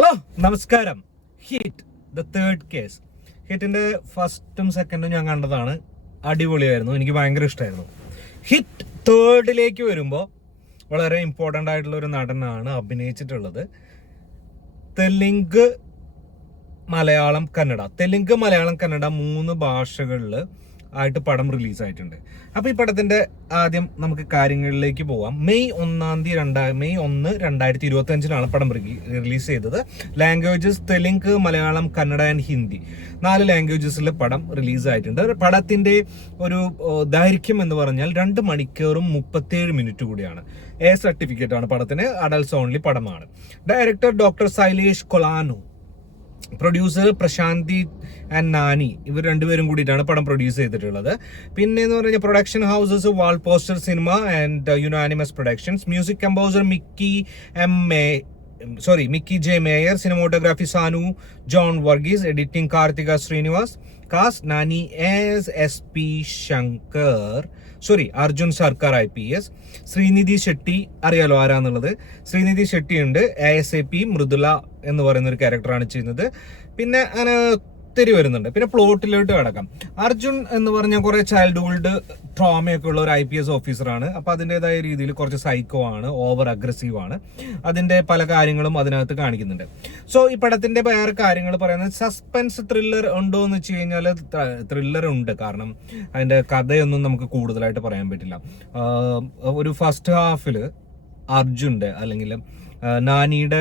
Hello നമസ്കാരം. Hit the third case. ഹിറ്റിന്റെ ഫസ്റ്റും സെക്കൻഡും ഞാൻ കണ്ടതാണ്. അടിപൊളിയായിരുന്നു, എനിക്ക് ഭയങ്കര ഇഷ്ടമായിരുന്നു. ഹിറ്റ് തേർഡിലേക്ക് വരുമ്പോൾ വളരെ ഇമ്പോർട്ടൻ്റ് ആയിട്ടുള്ള ഒരു നടനാണ് അഭിനയിച്ചിട്ടുള്ളത്. തെലുങ്ക് മലയാളം കന്നഡ 3 ഭാഷകളിൽ ആയിട്ട് പടം റിലീസായിട്ടുണ്ട്. അപ്പോൾ ഈ പടത്തിന്റെ ആദ്യം നമുക്ക് കാര്യങ്ങളിലേക്ക് പോവാം. മെയ് 1, 2025 പടം റിലീസ് ചെയ്തത്. ലാംഗ്വേജസ് തെലുങ്ക്, മലയാളം, കന്നഡ ആൻഡ് ഹിന്ദി 4 ലാംഗ്വേജസിൽ പടം റിലീസായിട്ടുണ്ട്. പടത്തിന്റെ ഒരു ദൈർഘ്യം എന്ന് പറഞ്ഞാൽ 2 മണിക്കൂറും 37 മിനിറ്റ് കൂടിയാണ്. എ സർട്ടിഫിക്കറ്റ് ആണ് പടത്തിന്. അഡൽട്സ് ഓൺലി പടമാണ്. Director doctor Sailesh Kolanu, producer Prashanti and Nani, ഇവർ രണ്ടുപേരും കൂടിയിട്ടാണ് പടം പ്രൊഡ്യൂസ് ചെയ്തിട്ടുള്ളത്. പിന്നെ എന്ന് പറഞ്ഞാൽ production houses wall poster cinema and unanimous productions. Music composer Mickey J Meyer. Cinematography Sanu John Varghese. Editing Karthika Srinivas. Cast Nani SP Shankar, Arjun Sarkar IPS. Srinidhi Shetty, അറിയാലോ ആരാന്നുള്ളത്. ശ്രീനിധി ഷെട്ടി ഉണ്ട്. ASAP മൃദുല എന്ന് പറയുന്ന ഒരു ക്യാരക്ടറാണ് ചെയ്യുന്നത്. പിന്നെ അങ്ങനെ ഒത്തിരി വരുന്നുണ്ട്. പിന്നെ പ്ലോട്ടിലോട്ട് കിടക്കാം. അർജുൻ എന്ന് പറഞ്ഞാൽ കുറെ ചൈൽഡ്ഹുഡ് ട്രോമയൊക്കെ ഉള്ള ഒരു IPS ഓഫീസറാണ്. അപ്പോൾ അതിൻ്റെതായ രീതിയിൽ കുറച്ച് സൈക്കോ ആണ്, ഓവർ അഗ്രസീവ് ആണ്. അതിൻ്റെ പല കാര്യങ്ങളും അതിനകത്ത് കാണിക്കുന്നുണ്ട്. സോ ഈ പടത്തിന്റെ വേറെ കാര്യങ്ങൾ പറയുന്നത്, സസ്പെൻസ് ത്രില്ലർ ഉണ്ടോ എന്ന് വെച്ച് കഴിഞ്ഞാൽ ത്രില്ലർ ഉണ്ട്. കാരണം അതിന്റെ കഥയൊന്നും നമുക്ക് കൂടുതലായിട്ട് പറയാൻ പറ്റില്ല. ഒരു ഫസ്റ്റ് ഹാഫിൽ അർജുൻ്റെ അല്ലെങ്കിൽ നാനിയുടെ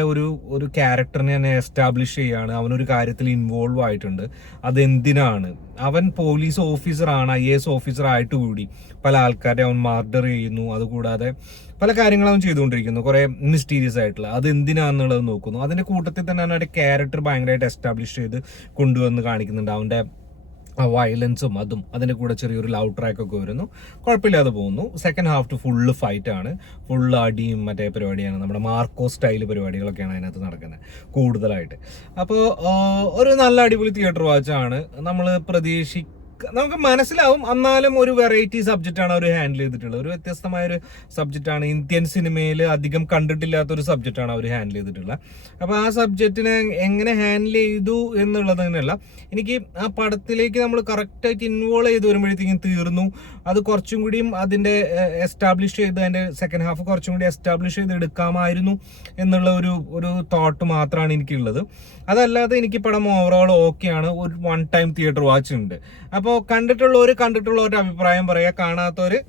ഒരു ക്യാരക്ടറിനെ തന്നെ എസ്റ്റാബ്ലിഷ് ചെയ്യാണ്. അവനൊരു കാര്യത്തിൽ ഇൻവോൾവ് ആയിട്ടുണ്ട്. അതെന്തിനാണ്? അവൻ പോലീസ് ഓഫീസറാണ്, IAS ഓഫീസർ ആയിട്ട് കൂടി പല ആൾക്കാരെ അവൻ മർഡർ ചെയ്യുന്നു. അതുകൂടാതെ പല കാര്യങ്ങളും അവൻ ചെയ്തുകൊണ്ടിരിക്കുന്നു, കുറെ മിസ്റ്റീരിയസ് ആയിട്ടുള്ള. അതെന്തിനാന്നുള്ളത് നോക്കുന്നു. അതിന്റെ കൂട്ടത്തിൽ തന്നെ അവൻ്റെ ക്യാരക്ടർ ഭയങ്കരമായിട്ട് എസ്റ്റാബ്ലിഷ് ചെയ്ത് കൊണ്ടുവന്ന് കാണിക്കുന്നുണ്ട്. അവൻ്റെ വയലൻസും അതും അതിൻ്റെ കൂടെ ചെറിയൊരു ലവ് ട്രാക്ക് ഒക്കെ വരുന്നു. കുഴപ്പമില്ലാതെ പോകുന്നു. സെക്കൻഡ് ഹാഫ് ഫുള്ള് ഫൈറ്റ് ആണ്, ഫുള്ള് അടിയും മറ്റേ പരിപാടിയാണ്. നമ്മുടെ മാർക്കോ സ്റ്റൈൽ പരിപാടികളൊക്കെയാണ് അതിനകത്ത് നടക്കുന്നത് കൂടുതലായിട്ട്. അപ്പോൾ ഒരു നല്ല അടിപൊളി തിയേറ്റർ വാച്ചാണ്. നമ്മൾ നമുക്ക് മനസ്സിലാവും. എന്നാലും ഒരു വെറൈറ്റി സബ്ജക്റ്റാണ് അവർ ഹാൻഡിൽ ചെയ്തിട്ടുള്ളത്. ഒരു വ്യത്യസ്തമായൊരു സബ്ജക്റ്റാണ്. ഇന്ത്യൻ സിനിമയിൽ അധികം കണ്ടിട്ടില്ലാത്തൊരു സബ്ജക്റ്റാണ് അവർ ഹാൻഡിൽ ചെയ്തിട്ടുള്ളത്. അപ്പോൾ ആ സബ്ജക്റ്റിനെ എങ്ങനെ ഹാൻഡിൽ ചെയ്തു എന്നുള്ളത് തന്നെയല്ല, എനിക്ക് ആ പടത്തിലേക്ക് നമ്മൾ കറക്റ്റായിട്ട് ഇൻവോൾവ് ചെയ്ത് വരുമ്പോഴത്തേക്കും തീർന്നു. അത് കുറച്ചും കൂടിയും അതിൻ്റെ എസ്റ്റാബ്ലിഷ് ചെയ്ത്, അതിൻ്റെ സെക്കൻഡ് ഹാഫ് കുറച്ചും കൂടി എസ്റ്റാബ്ലിഷ് ചെയ്ത് എടുക്കാമായിരുന്നു എന്നുള്ള ഒരു തോട്ട് മാത്രമാണ് എനിക്കുള്ളത്. അതല്ലാതെ എനിക്ക് പടം ഓവറോൾ ഓക്കെയാണ്. ഒരു 1 ടൈം തിയേറ്റർ വാച്ച് ഉണ്ട്. അപ്പോൾ കണ്ടിട്ടുള്ളവരുടെ അഭിപ്രായം പറയുക. കാണാത്തവര്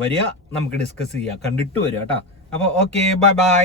വരിക, നമുക്ക് ഡിസ്കസ് ചെയ്യാം. കണ്ടിട്ട് വരിക കേട്ടോ. അപ്പോൾ ഓക്കെ, ബൈ.